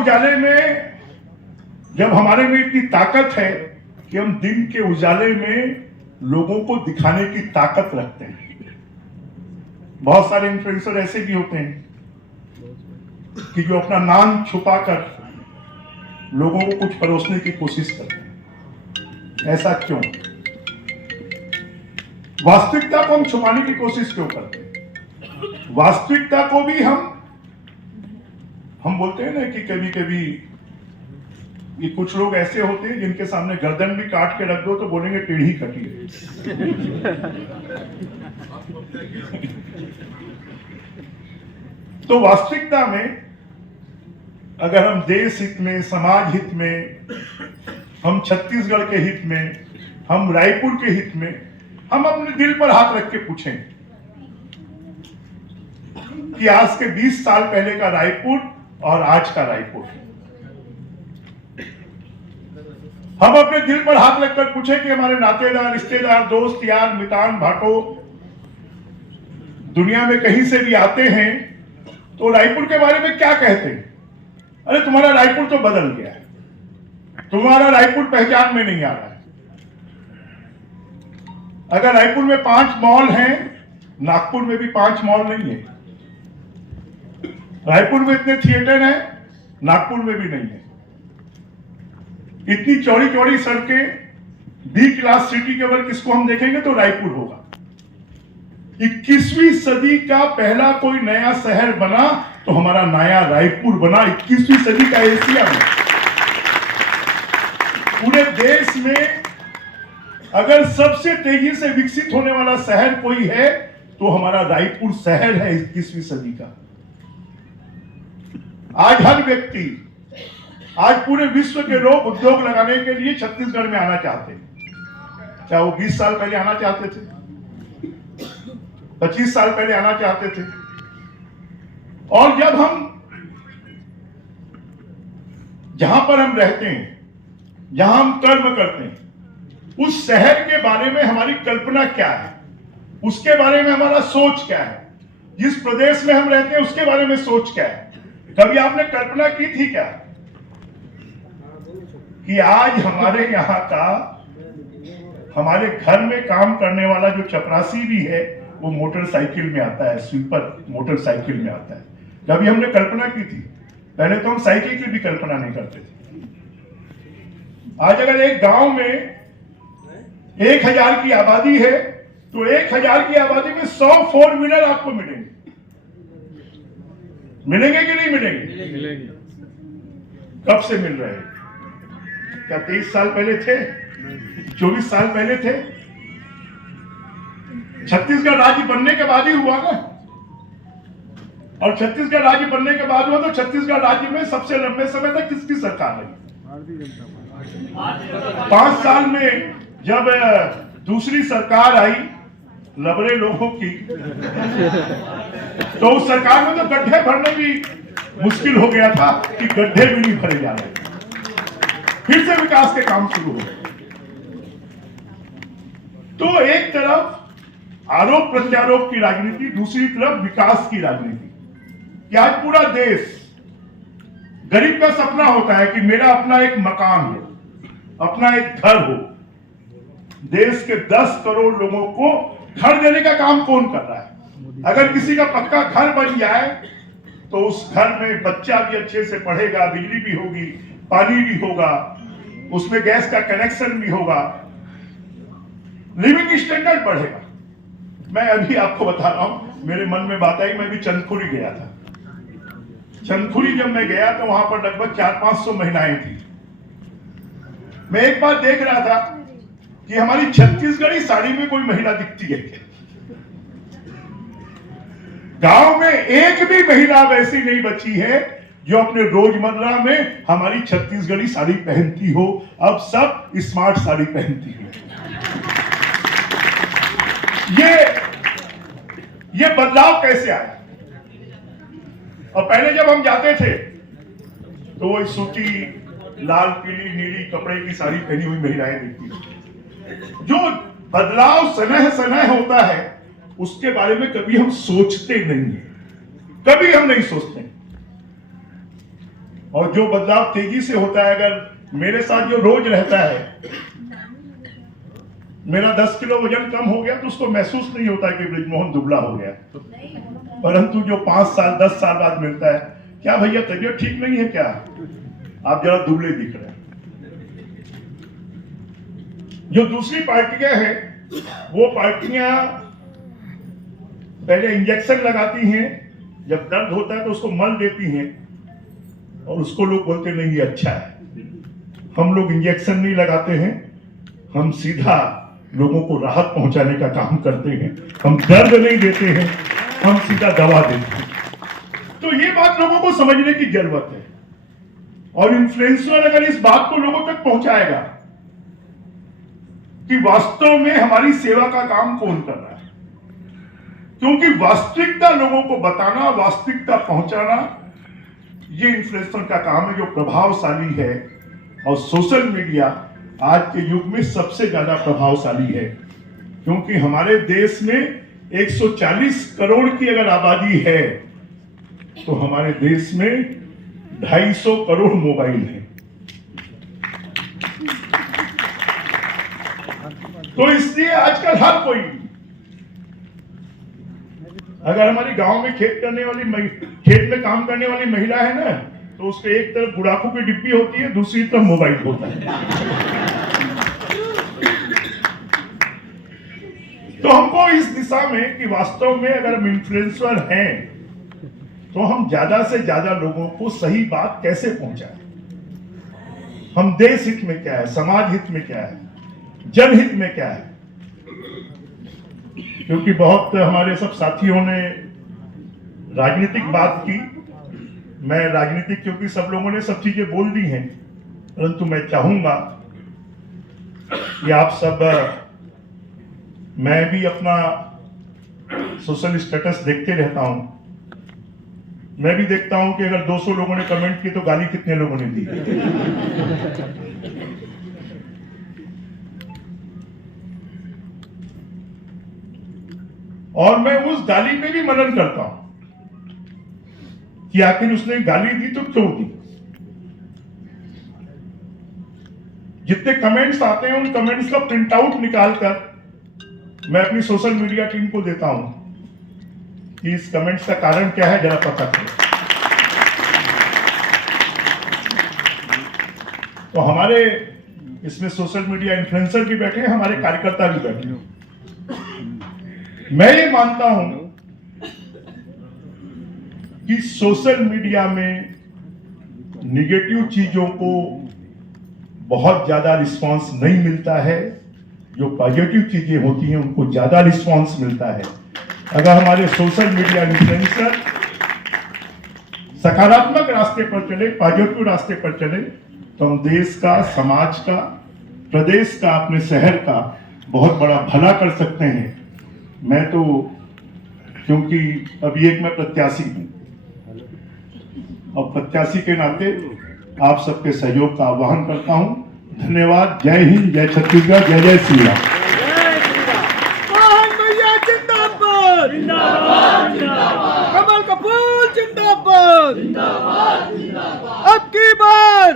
उजाले में, जब हमारे में इतनी ताकत है कि हम दिन के उजाले में लोगों को दिखाने की ताकत रखते हैं। बहुत सारे इन्फ्लुएंसर ऐसे भी होते हैं कि जो अपना नाम छुपाकर लोगों को कुछ परोसने की कोशिश करते हैं। ऐसा क्यों? वास्तविकता को हम छुपाने की कोशिश क्यों करते हैं? वास्तविकता को भी हम बोलते हैं ना कि कभी कभी ये कुछ लोग ऐसे होते हैं जिनके सामने गर्दन भी काट के रख दो तो बोलेंगे टेढ़ी कटी है। तो वास्तविकता में अगर हम देश हित में, समाज हित में, हम छत्तीसगढ़ के हित में, हम रायपुर के हित में, हम अपने दिल पर हाथ रख के पूछें कि आज के 20 साल पहले का रायपुर और आज का रायपुर, हम अपने दिल पर हाथ रखकर पूछे कि हमारे नातेदार, रिश्तेदार, दोस्त, यार, मितान, भाटो दुनिया में कहीं से भी आते हैं तो रायपुर के बारे में क्या कहते हैं? अरे तुम्हारा रायपुर तो बदल गया है, तुम्हारा रायपुर पहचान में नहीं आ रहा है। अगर रायपुर में 5 मॉल हैं, नागपुर में भी 5 मॉल नहीं है। रायपुर में इतने थिएटर हैं, नागपुर में भी नहीं है। इतनी चौड़ी चौड़ी सड़कें, बी क्लास सिटी के अगर किसको हम देखेंगे तो रायपुर होगा। 21वीं सदी का पहला कोई नया शहर बना तो हमारा नया रायपुर बना 21वीं सदी का एशिया में। पूरे देश में अगर सबसे तेजी से विकसित होने वाला शहर कोई है तो हमारा रायपुर शहर है 21वीं सदी का। आज हर व्यक्ति, आज पूरे विश्व के लोग उद्योग लगाने के लिए छत्तीसगढ़ में आना चाहते हैं। चाहे वो 20 साल पहले आना चाहते थे, 25 साल पहले आना चाहते थे। और जब हम जहां पर हम रहते हैं, जहां हम कर्म करते हैं, उस शहर के बारे में हमारी कल्पना क्या है, उसके बारे में हमारा सोच क्या है, जिस प्रदेश में हम रहते हैं उसके बारे में सोच क्या है। कभी आपने कल्पना की थी क्या कि आज हमारे यहाँ का, हमारे घर में काम करने वाला जो चपरासी भी है वो मोटरसाइकिल में आता है, स्वीपर मोटरसाइकिल में आता है? कभी हमने कल्पना की थी? पहले तो हम साइकिल की भी कल्पना नहीं करते थे। आज अगर एक गांव में 1000 की आबादी है तो 1000 की आबादी में 100 4 व्हीलर आपको मिलेंगे। मिलेंगे कि नहीं मिलेंगे? मिलेंगे। कब से मिल रहे हैं? क्या 23 साल पहले थे? 24 साल पहले थे? छत्तीसगढ़ राज्य बनने के बाद ही हुआ ना। और छत्तीसगढ़ राज्य बनने के बाद हुआ तो छत्तीसगढ़ राज्य में सबसे लंबे समय तक किसकी सरकार रही? 5 साल में जब दूसरी सरकार आई लबरे लोगों की, तो उस सरकार में तो गड्ढे भरने भी मुश्किल हो गया था कि गड्ढे भी नहीं भरे जा रहे। फिर से विकास के काम शुरू हो गए। तो एक तरफ आरोप प्रत्यारोप की राजनीति, दूसरी तरफ विकास की राजनीति। कि आज पूरा देश, गरीब का सपना होता है कि मेरा अपना एक मकान हो, अपना एक घर हो। देश के 10 करोड़ लोगों को घर देने का काम कौन कर रहा है? अगर किसी का पक्का घर बन जाए तो उस घर में बच्चा भी अच्छे से पढ़ेगा, बिजली भी होगी, पानी भी होगा, उसमें गैस का कनेक्शन भी होगा, लिविंग स्टैंडर्ड बढ़ेगा। मैं अभी आपको बता रहा हूं, मेरे मन में बात आई, मैं भी चंदखुरी गया था। चंदखुरी जब मैं गया तो वहां पर लगभग 400-500 महिलाएं थी। मैं एक बार देख रहा था कि हमारी छत्तीसगढ़ी साड़ी में कोई महिला दिखती है। गांव में एक भी महिला वैसी नहीं बची है जो अपने रोजमर्रा में हमारी छत्तीसगढ़ी साड़ी पहनती हो। अब सब स्मार्ट साड़ी पहनती है। ये बदलाव कैसे आया? और पहले जब हम जाते थे तो वो सूती लाल, पीली, नीली कपड़े की साड़ी पहनी हुई महिलाएं दिखती थी। जो बदलाव सनह सनह होता है उसके बारे में कभी हम सोचते नहीं है, कभी हम नहीं सोचते। और जो बदलाव तेजी से होता है, अगर मेरे साथ जो रोज रहता है, मेरा 10 किलो वजन कम हो गया तो उसको महसूस नहीं होता कि बृजमोहन दुबला हो गया, परंतु जो 5 साल 10 साल बाद मिलता है, क्या भैया तबीयत ठीक नहीं है क्या, आप जरा दुबले दिख रहे हैं। जो दूसरी पार्टियां हैं, वो पार्टियां पहले इंजेक्शन लगाती हैं, जब दर्द होता है तो उसको मल देती हैं और उसको लोग बोलते नहीं ये अच्छा है। हम लोग इंजेक्शन नहीं लगाते हैं, हम सीधा लोगों को राहत पहुंचाने का काम करते हैं। हम दर्द नहीं देते हैं, हम सीधा दवा देते हैं। तो ये बात लोगों को समझने की जरूरत है, और इन्फ्लुएंसर अगर इस बात को लोगों तक पहुंचाएगा कि वास्तव में हमारी सेवा का काम कौन कर रहा है, क्योंकि वास्तविकता लोगों को बताना, वास्तविकता पहुंचाना, ये इन्फ्लुएंसर का काम है जो प्रभावशाली है। और सोशल मीडिया आज के युग में सबसे ज्यादा प्रभावशाली है, क्योंकि हमारे देश में 140 करोड़ की अगर आबादी है तो हमारे देश में 250 करोड़ मोबाइल है। तो इसलिए आजकल हर कोई, अगर हमारी गांव में खेत में काम करने वाली महिला है ना, तो उसके एक तरफ गुड़ाखू की डिब्बी होती है, दूसरी तरफ मोबाइल होता है। तो हमको इस दिशा में कि वास्तव में अगर हम इन्फ्लुएंसर हैं तो हम ज्यादा से ज्यादा लोगों को सही बात कैसे पहुंचाएं, हम देश हित में क्या है, समाज हित में क्या है, जनहित में क्या है। क्योंकि बहुत हमारे सब साथियों ने राजनीतिक बात की, मैं राजनीतिक, क्योंकि सब लोगों ने सब चीजें बोल दी हैं, परंतु मैं चाहूंगा कि आप सब, मैं भी अपना सोशल स्टेटस देखते रहता हूं, मैं भी देखता हूं कि अगर 200 लोगों ने कमेंट की तो गाली कितने लोगों ने दी। और मैं उस गाली पे भी मनन करता हूं कि आखिर उसने गाली दी तो क्यों दी। जितने कमेंट्स आते हैं उन कमेंट्स का प्रिंट आउट निकालकर मैं अपनी सोशल मीडिया टीम को देता हूं कि इस कमेंट्स का कारण क्या है, जरा पता करें। तो हमारे इसमें सोशल मीडिया इन्फ्लुएंसर भी बैठे हैं, हमारे कार्यकर्ता भी बैठे हैं। मैं ये मानता हूं कि सोशल मीडिया में निगेटिव चीजों को बहुत ज्यादा रिस्पांस नहीं मिलता है, जो पॉजिटिव चीजें होती हैं उनको ज्यादा रिस्पांस मिलता है। अगर हमारे सोशल मीडिया इन्फ्लुएंसर सकारात्मक रास्ते पर चले, पॉजिटिव रास्ते पर चले, तो हम देश का, समाज का, प्रदेश का, अपने शहर का बहुत बड़ा भला कर सकते हैं। मैं तो, क्योंकि अभी एक मैं प्रत्याशी हूं और प्रत्याशी के नाते आप सबके सहयोग का आह्वान करता हूं। धन्यवाद। जय हिंद, जय छत्तीसगढ़, जय जय श्री राम। मोहन भैया जिंदाबाद, कमल का फूल जिंदाबाद, अब की बार